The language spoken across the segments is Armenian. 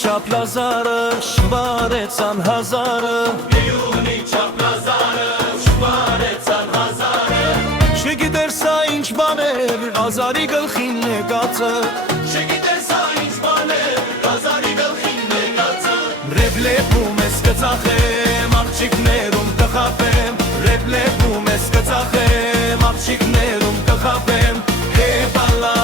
Չապլազարը շվարեցան հազարը Գեյունի չապլազարը շվարեցան հազարը Չգիտեր սա ինչ բան էր ազարի գլխին նեկածը Չգիտեր սա ինչ բան է ազարի գլխին նեկածը Ռեբլեպում ես կծախեմ աղջիկներում կխապեմ Ռեբլեպում ես կծախեմ աղջիկներում կխապեմ Հե բալա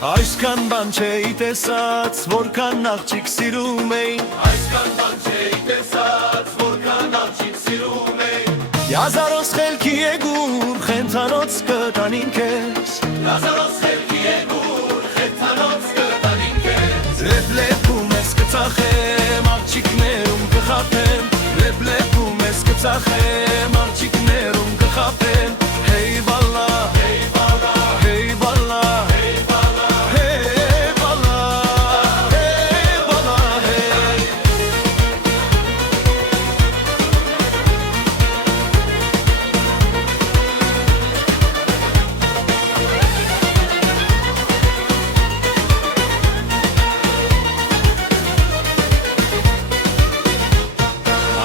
Այսքան բան չէի տեսած, որքան աղջիկ սիրում էին Այսքան բան չէի տեսած, որքան աղջիկ սիրում էին Յազարոս խելքի եգուր, խենթանոց կտանին քեզ Լազարոս խելքի եգուր, խենթանոց կտանին քեզ Ռեբլեպում ես կծախեմ, աղջիկներում կխապեմ Ռեբլեպում ես կծախեմ, աղջիկներում կխապեմ Հեյ բալա, հեյ բալա, հեյ բալա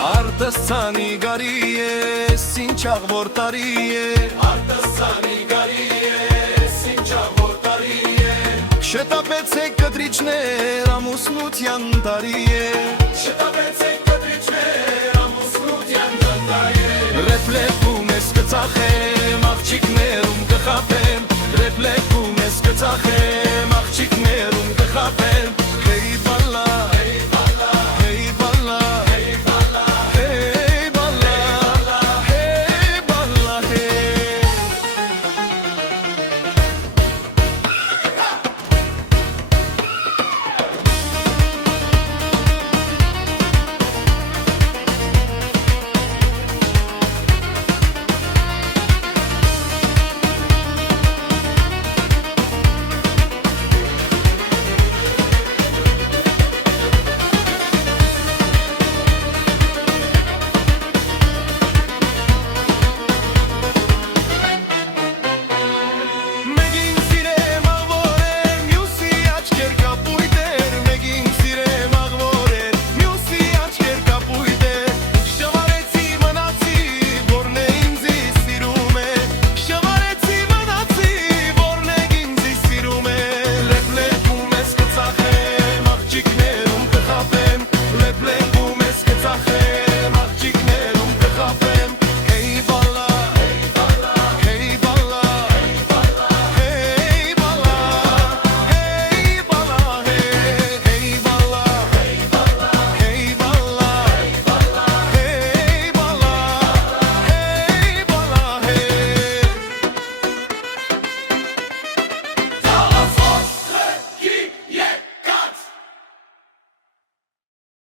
Արտասցանի գարի ես, ինչաղ որ տարի է Արտասանի գարի ես, ինչաղ որ տարի է Շետապեցեք կտրիչներ, ամուսնության տարի է Շտապեցեք կտրիչներ, ամուսնության տարի է Ռեբլեպում ես կծախեմ, աղջիկներ